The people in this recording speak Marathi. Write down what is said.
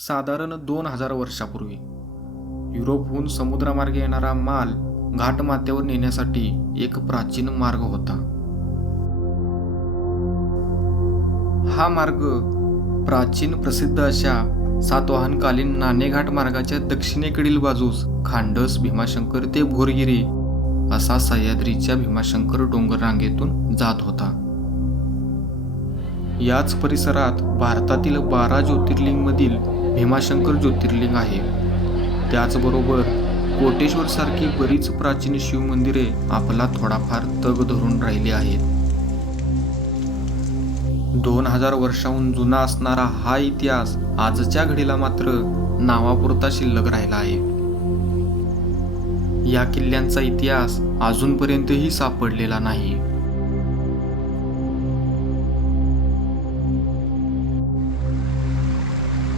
साधारण 2000 वर्षापूर्वी युरोपहून समुद्रमार्गे येणारा माल घाटमाथ्यावर नेण्यासाठी एक प्राचीन मार्ग होता. हा मार्ग प्राचीन प्रसिद्ध अशा सातवाहनकालीन नाणेघाट मार्गाच्या दक्षिणेकडील बाजूस खांडस, भीमाशंकर ते भोरगिरी असा सह्याद्रीच्या भीमाशंकर डोंगर रांगेतून जात होता. याच परिसरात भारतातील 12 ज्योतिर्लिंगमधील भीमाशंकर ज्योतिर्लिंग आहे. त्याचबरोबर कोटेश्वर सारखी बरीच प्राचीन शिवमंदिरे आपला थोडाफार तग धरून राहिली आहेत. 2000 वर्षांहून जुना असणारा हा इतिहास आजच्या घडीला मात्र नावापुरता शिल्लक राहिला आहे. या किल्ल्यांचा इतिहास अजूनपर्यंतही सापडलेला नाही.